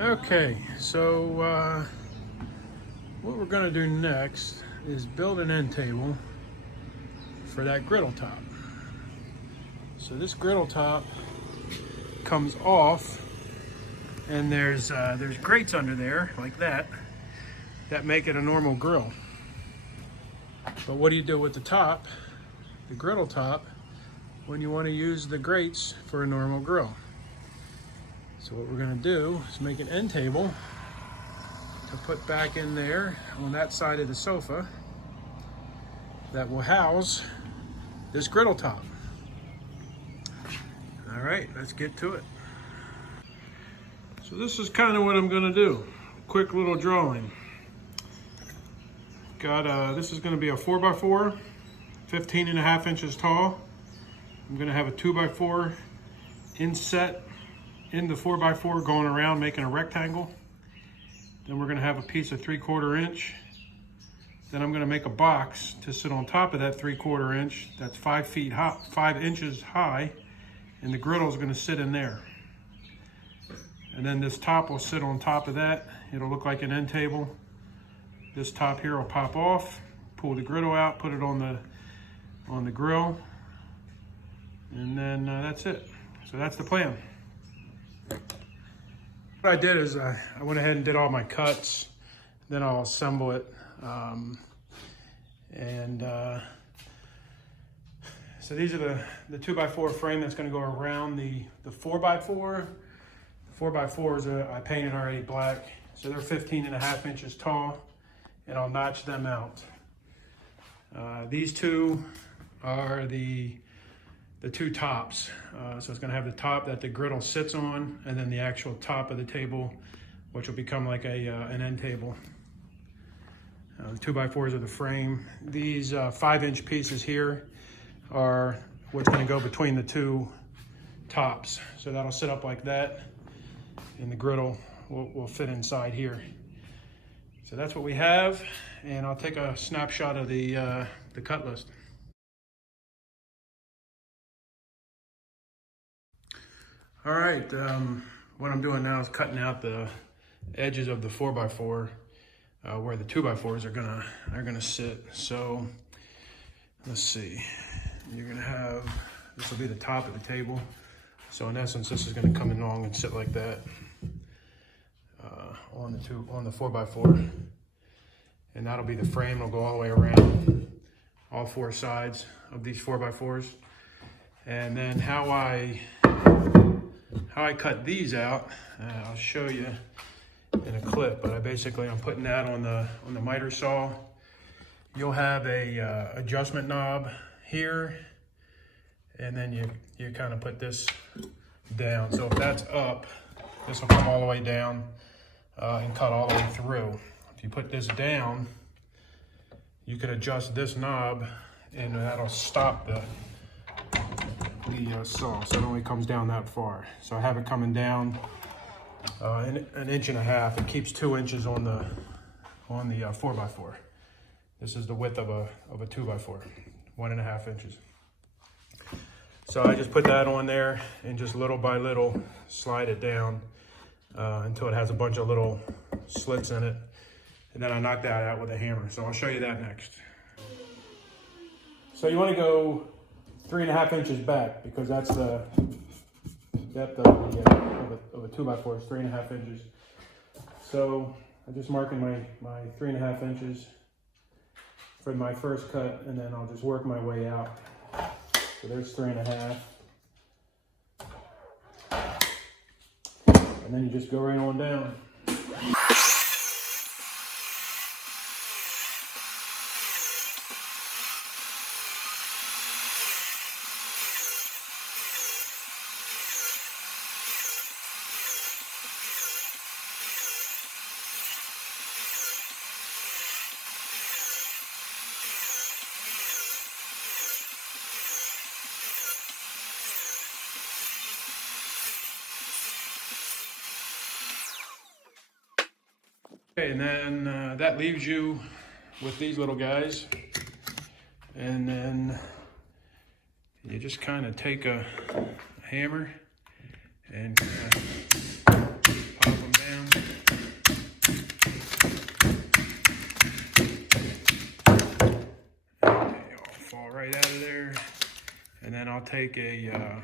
Okay, so what we're gonna do next is build an end table for that griddle top. So this griddle top comes off, and there's grates under there like that make it a normal grill. But what do you do with the top, the griddle top, when you want to use the grates for a normal grill? So what we're going to do is make an end table to put back in there on that side of the sofa that will house this griddle top. All right, let's get to it. So this is kind of what I'm going to do. Quick little drawing. This is going to be a 4x4, 15.5 inches tall. I'm going to have a 2x4 inset in the 4x4 going around making a rectangle. Then we're going to have a piece of 3/4 inch. Then I'm going to make a box to sit on top of that 3/4 inch. That's 5 inches high, and the griddle is going to sit in there. And then this top will sit on top of that. It'll look like an end table. This top here will pop off, pull the griddle out, put it on the grill, and then that's it. So that's the plan. What I did is I went ahead and did all my cuts, then I'll assemble it. So these are the 2x4 frame that's going to go around the 4x4. The 4x4s I painted already black, so they're 15.5 inches tall, and I'll notch them out. These two are the two tops. So it's going to have the top that the griddle sits on, and then the actual top of the table, which will become like an end table. The 2x4s are the frame. These 5-inch pieces here are what's going to go between the two tops. So that'll sit up like that, and the griddle will fit inside here. So that's what we have, and I'll take a snapshot of the cut list. All right, what I'm doing now is cutting out the edges of the 4x4 where the 2x4s are gonna sit. So let's see, you're gonna have, this will be the top of the table. So in essence, this is gonna come along and sit like that on the 4x4, and that'll be the frame. It'll go all the way around all 4 sides of these 4x4s. And then how I cut these out, I'll show you in a clip, but I'm putting that on the miter saw. You'll have a adjustment knob here, and then you kind of put this down. So if that's up, this will come all the way down and cut all the way through. If you put this down, you could adjust this knob, and that'll stop the saw, so it only comes down that far. So I have it coming down an 1.5 inches. It keeps 2 inches on the 4x4. This is the width of a 2x4, 1.5 inches. So I just put that on there and just little by little slide it down until it has a bunch of little slits in it, and then I knock that out with a hammer. So I'll show you that next. So you want to go 3.5 inches back, because that's the depth of a 2x4 is 3.5 inches. So I'm just marking my 3.5 inches for my first cut, and then I'll just work my way out. So there's 3.5. And then you just go right on down. Okay, and then that leaves you with these little guys. And then you just kind of take a hammer and pop them down. take a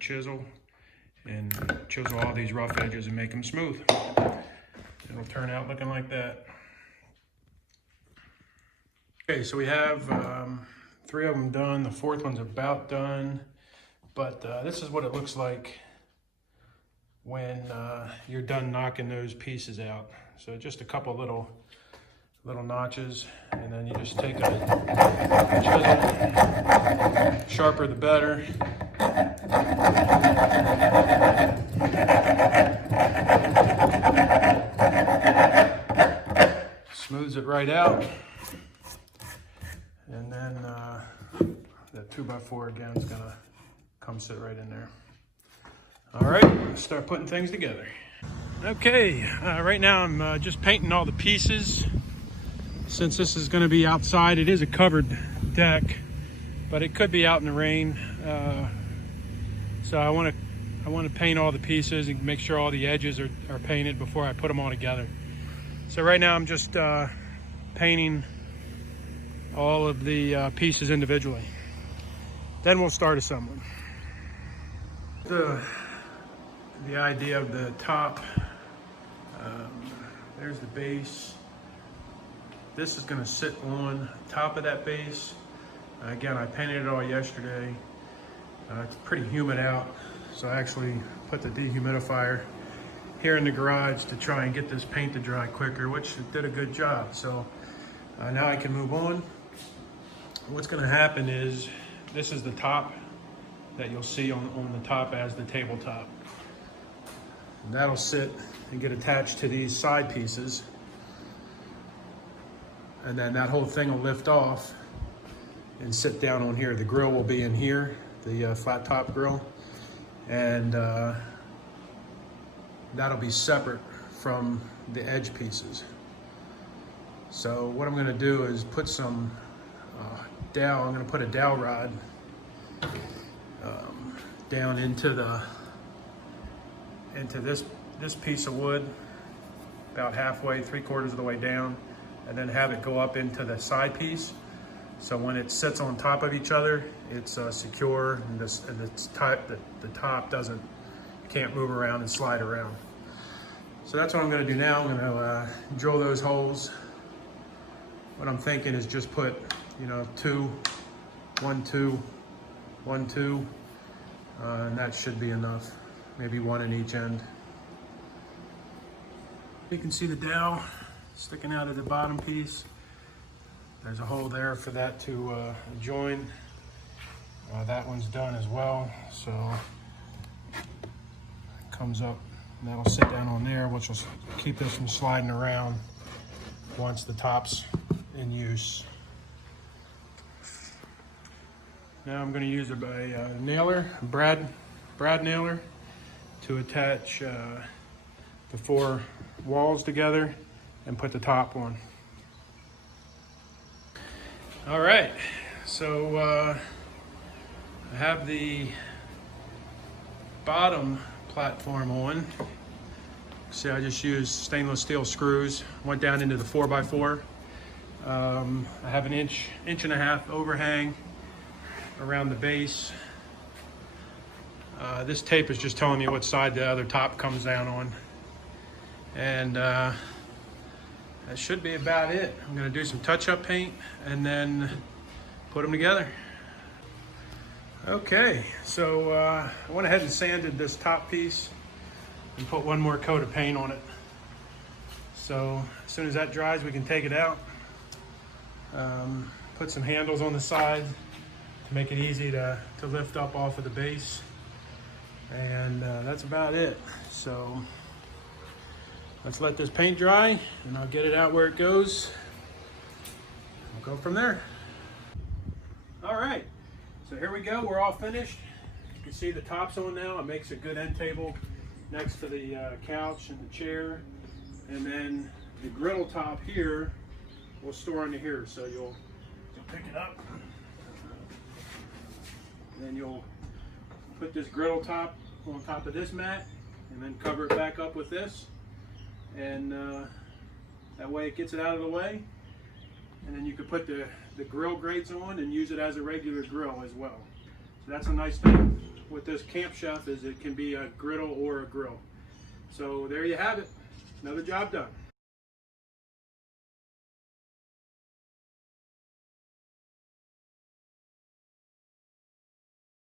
chisel and chisel all these rough edges and make them smooth. It'll turn out looking like that. Okay, so we have 3 of them done. The 4th one's about done, but this is what it looks like when you're done knocking those pieces out. So just a couple little notches, and then you just take a chisel, sharper the better. Smooths it right out, and then that 2x4 again is gonna come sit right in there. All right, let's start putting things together. Okay, right now I'm just painting all the pieces. Since this is going to be outside, it is a covered deck, but it could be out in the rain. So I want to paint all the pieces and make sure all the edges are painted before I put them all together. So right now I'm just painting all of the pieces individually. Then we'll start assembling. The idea of the top, there's the base. This is going to sit on top of that base. Again, I painted it all yesterday. It's pretty humid out, so I actually put the dehumidifier here in the garage to try and get this paint to dry quicker, which it did a good job. So now I can move on. What's going to happen is this is the top that you'll see on the top as the tabletop. And that'll sit and get attached to these side pieces. And then that whole thing will lift off and sit down on here. The grill will be in here, the flat top grill. And that'll be separate from the edge pieces. So what I'm gonna do is put some dowel. I'm gonna put a dowel rod down into this piece of wood, about halfway, 3/4 of the way down, and then have it go up into the side piece. So when it sits on top of each other, it's secure, and the top doesn't, you can't move around and slide around. So that's what I'm going to do now. I'm going to drill those holes. What I'm thinking is just put, 2, 1, 2, 1, 2, and that should be enough. Maybe 1 in each end. You can see the dowel sticking out of the bottom piece. There's a hole there for that to join. That one's done as well, so it comes up and that'll sit down on there, which will keep this from sliding around once the top's in use. Now I'm going to use a nailer, a brad nailer, to attach the 4 walls together and put the top on. All right, so I have the bottom platform on. See, I just used stainless steel screws, went down into the 4x4. I have an inch and a half overhang around the base. This tape is just telling me what side the other top comes down on. And that should be about it. I'm gonna do some touch-up paint and then put them together. Okay, so I went ahead and sanded this top piece and put 1 more coat of paint on it. So as soon as that dries, we can take it out. Put some handles on the side to make it easy to lift up off of the base. And that's about it. So let's let this paint dry and I'll get it out where it goes. We'll go from there. All right, so here we go. We're all finished. You can see the top's on now. It makes a good end table next to the couch and the chair. And then the griddle top here will store under here. So you'll pick it up. And then you'll put this griddle top on top of this mat and then cover it back up with this. And that way it gets it out of the way. And then you could put the grill grates on and use it as a regular grill as well. So that's a nice thing with this Camp Chef, is it can be a griddle or a grill. So there you have it, another job done.